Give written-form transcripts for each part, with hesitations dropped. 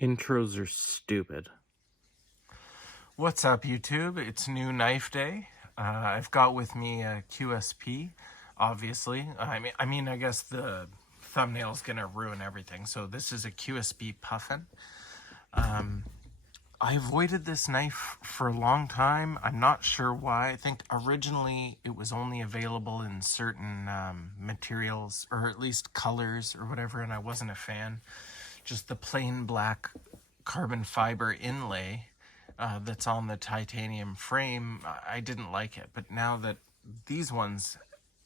Intros are stupid. What's up, YouTube? It's new knife day. I've got with me a QSP, obviously. I guess the thumbnail's gonna ruin everything. So this is a QSP Puffin. I avoided this knife for a long time. I'm not sure why. I think originally it was only available in certain materials, or at least colors or whatever, and I wasn't a fan. Just the plain black carbon fiber inlay that's on the titanium frame, I didn't like it. But now that these ones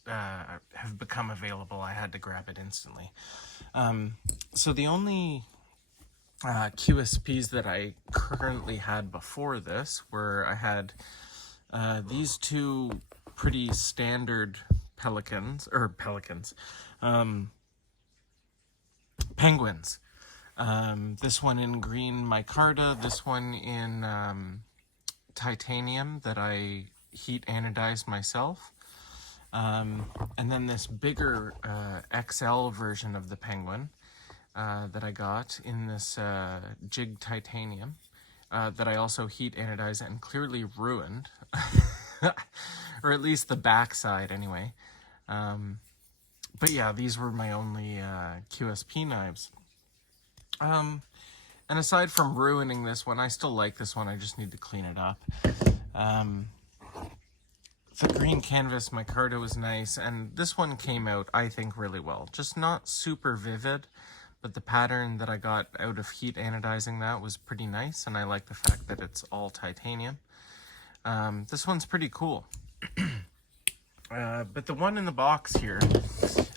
have become available, I had to grab it instantly. So the only QSPs that I currently had before this were I had these two pretty standard penguins. This one in green micarta, this one in titanium that I heat anodized myself. And then this bigger XL version of the penguin that I got in this jig titanium that I also heat anodized and clearly ruined, or at least the back side anyway. But yeah, these were my only QSP knives. And aside from ruining this one, I still like this one. I just need to clean it up. The green canvas micarta was nice, and this one came out, I think, really well. Just not super vivid, but the pattern that I got out of heat anodizing that was pretty nice, and I like the fact that it's all titanium. This one's pretty cool. But the one in the box here,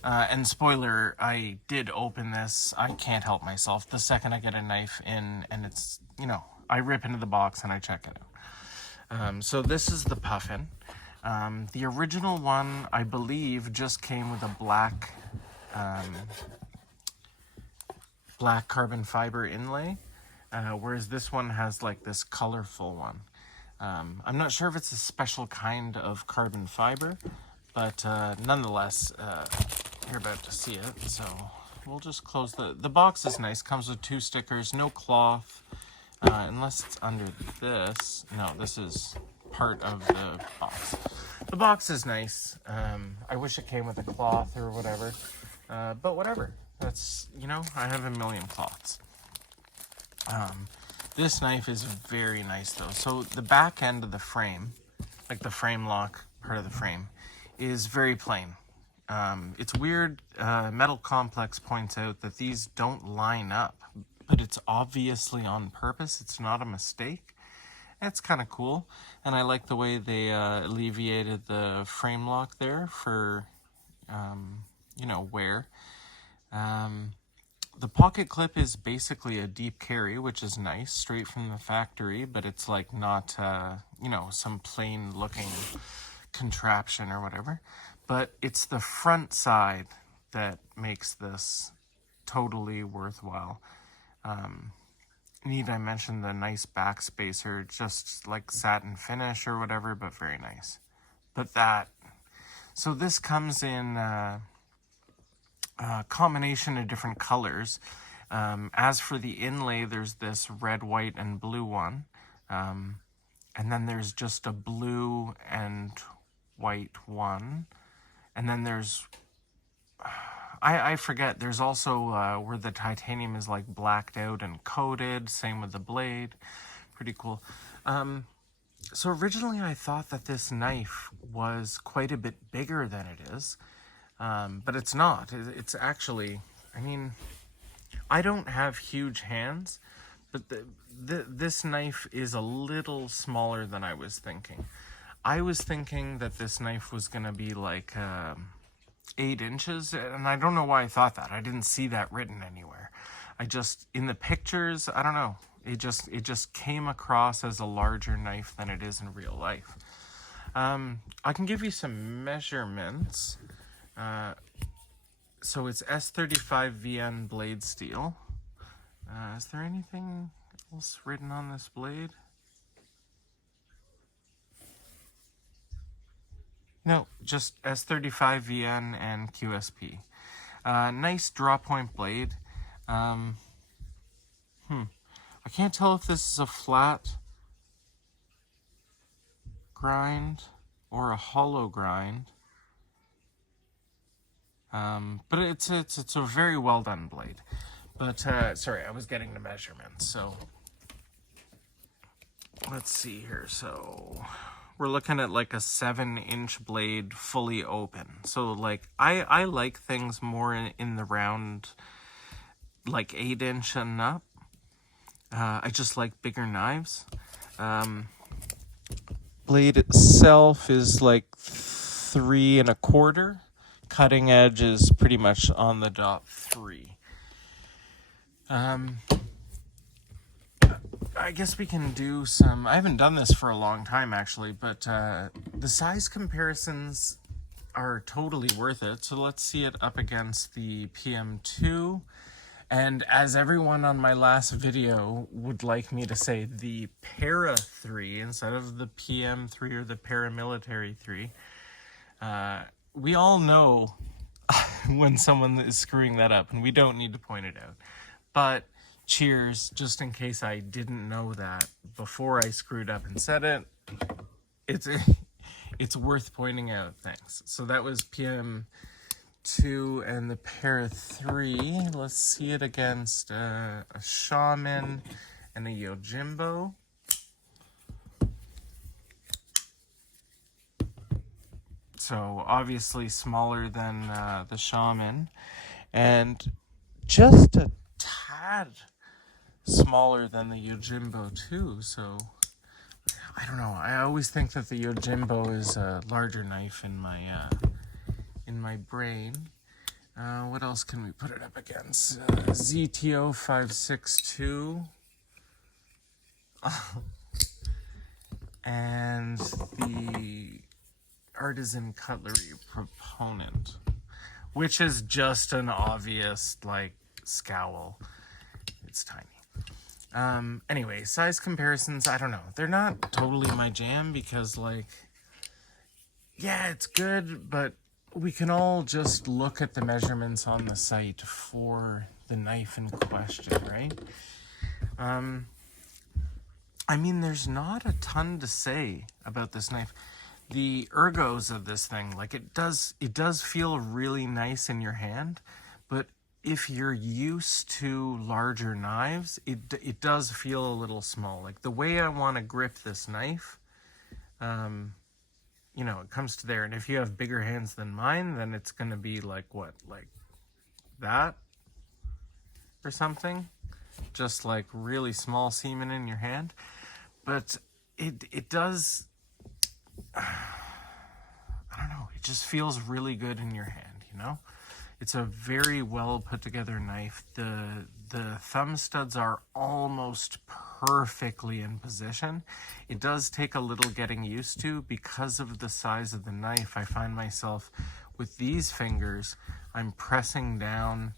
and spoiler, I did open this. I can't help myself. The second I get a knife in, and it's, I rip into the box and I check it out. So this is the Puffin. The original one, I believe, just came with a black carbon fiber inlay, whereas this one has like this colorful one. I'm not sure if it's a special kind of carbon fiber, but nonetheless, you're about to see it, so we'll just close the box is nice, comes with 2 stickers, no cloth, unless it's under this. No, this is part of the box. The box is nice. I wish it came with a cloth or whatever, but whatever. That's, I have a million cloths. This knife is very nice though. So the back end of the frame, like the frame lock part of the frame, is very plain. It's weird. Metal Complex points out that these don't line up, but it's obviously on purpose. It's not a mistake. It's kind of cool, and I like the way they alleviated the frame lock there for, wear. The pocket clip is basically a deep carry, which is nice, straight from the factory, but it's like not, some plain looking contraption or whatever. But it's the front side that makes this totally worthwhile. Need I mention the nice back spacer, just like satin finish or whatever, but very nice. But so this comes in a combination of different colors. As for the inlay, there's this red, white, and blue one. And then there's just a blue and white one. And then there's, I forget, there's also where the titanium is like blacked out and coated, same with the blade. Pretty cool. So originally I thought that this knife was quite a bit bigger than it is, but it's not. It's actually, I don't have huge hands, but this knife is a little smaller than I was thinking. I was thinking that this knife was going to be like 8 inches, and I don't know why I thought that. I didn't see that written anywhere. In the pictures, I don't know. It just came across as a larger knife than it is in real life. I can give you some measurements. So it's S35VN blade steel. Is there anything else written on this blade? No, just S35VN and QSP. Nice draw point blade. I can't tell if this is a flat grind or a hollow grind. But it's a very well done blade. But sorry, I was getting the measurements. So let's see here. So we're looking at like a 7-inch blade fully open. So like I like things more in the round, like 8-inch and up. I just like bigger knives. Blade itself is like 3 1/4. Cutting edge is pretty much on the dot 3. I guess we can do some, I haven't done this for a long time actually, but the size comparisons are totally worth it. So let's see it up against the PM2. And as everyone on my last video would like me to say, the Para 3 instead of the PM3 or the Paramilitary 3. We all know when someone is screwing that up, and we don't need to point it out. But cheers, just in case I didn't know that before I screwed up and said it. It's worth pointing out. Thanks. So that was PM2 and the Para 3. Let's see it against a Shaman and a Yojimbo. So obviously smaller than the Shaman, and just a tad smaller than the Yojimbo too. So I don't know. I always think that the Yojimbo is a larger knife in my brain. What else can we put it up against? ZTO 562. And the Artisan Cutlery Proponent, which is just an obvious, like, scowl. It's tiny. Anyway, size comparisons, I don't know. They're not totally my jam because, like, yeah, it's good, but we can all just look at the measurements on the site for the knife in question, right? I mean, there's not a ton to say about this knife. The ergos of this thing, like it does feel really nice in your hand, but if you're used to larger knives, it does feel a little small. Like the way I want to grip this knife, you know, it comes to there. And if you have bigger hands than mine, then it's going to be like what, like that or something, just like really small semen in your hand. But it does, I don't know, it just feels really good in your hand, you know? It's a very well put together knife. The thumb studs are almost perfectly in position. It does take a little getting used to because of the size of the knife. I find myself with these fingers, I'm pressing down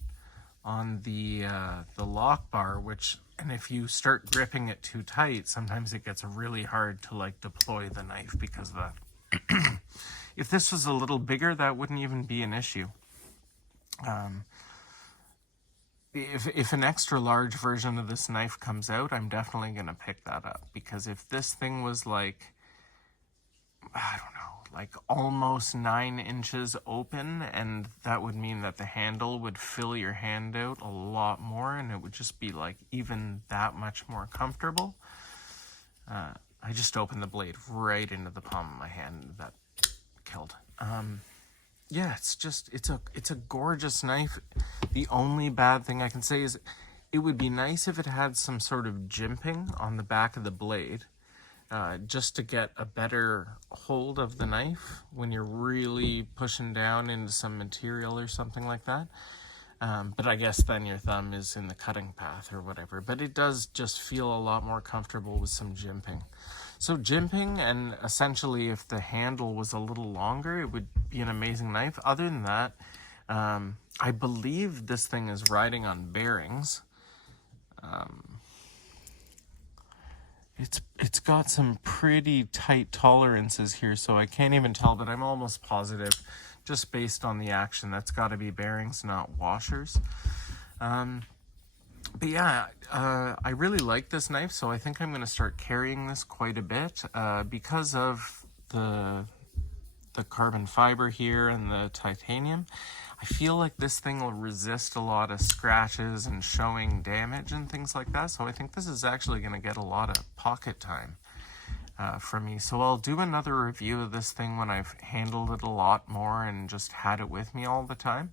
on the lock bar, which, and if you start gripping it too tight, sometimes it gets really hard to like deploy the knife because of that. If this was a little bigger, that wouldn't even be an issue. If an extra large version of this knife comes out, I'm definitely going to pick that up, because if this thing was like, I don't know, like almost 9 inches open, and that would mean that the handle would fill your hand out a lot more, and it would just be like even that much more comfortable. I just opened the blade right into the palm of my hand. That killed. Yeah, it's a gorgeous knife. The only bad thing I can say is it would be nice if it had some sort of jimping on the back of the blade, just to get a better hold of the knife when you're really pushing down into some material or something like that. But I guess then your thumb is in the cutting path or whatever. But it does just feel a lot more comfortable with some jimping. So jimping, and essentially if the handle was a little longer, it would be an amazing knife. Other than that, I believe this thing is riding on bearings. It's got some pretty tight tolerances here, so I can't even tell, but I'm almost positive, just based on the action, that's got to be bearings, not washers. But yeah, I really like this knife, so I think I'm going to start carrying this quite a bit because of the carbon fiber here and the titanium. I feel like this thing will resist a lot of scratches and showing damage and things like that, so I think this is actually going to get a lot of pocket time from me. So I'll do another review of this thing when I've handled it a lot more and just had it with me all the time.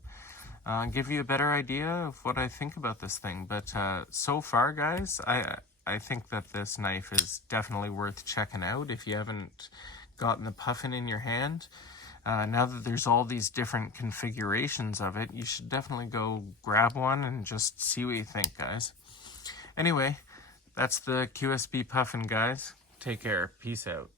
Give you a better idea of what I think about this thing. But so far, guys, I think that this knife is definitely worth checking out if you haven't gotten the Puffin in your hand. Now that there's all these different configurations of it, you should definitely go grab one and just see what you think, guys. Anyway, that's the QSP Puffin, guys. Take care. Peace out.